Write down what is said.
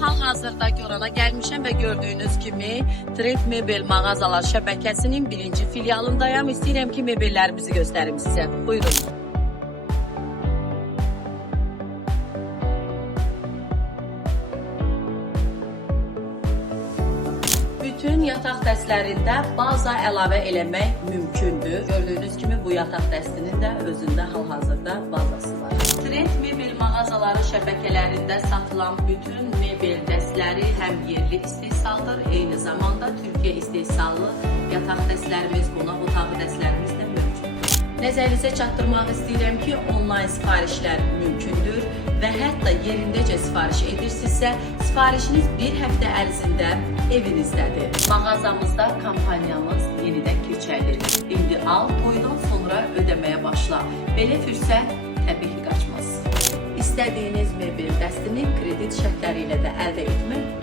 Hal-hazırda Gorana gəlmişəm və gördüyünüz kimi Trend Mebel mağazalar şəbəkəsinin birinci filialındayam. İstəyirəm ki, mebellərimizi göstərim sizə. Buyurun. Bütün yataq dəstlərində baza əlavə eləmək mümkündür. Gördüyünüz kimi bu yataq dəstinin də özündə hal-hazırda bazası var. Trend Mebel mağazaları şəbəkələrində satılan bütün mebel dəstləri həm yerli istehsaldır, eyni zamanda Türkiyə istehsallı yataq dəstlərimiz, qonaq otağı dəstlərimiz də mövcuddur. Nəzərinizə çatdırmaq istəyirəm ki, onlayn sifarişlər mümkündür və hətta yerindəcə sifariş edirsinizsə, sifarişiniz bir həftə ərzində evinizdədir. Mağazamızda kampaniyamız yenidən keçərlidir. İndi al, toydan sonra ödəməyə başla. Belə fürsət təbii ki, qaçmaz. İstədiyiniz mebel dəstini kredit şərtləri ilə də əldə etmək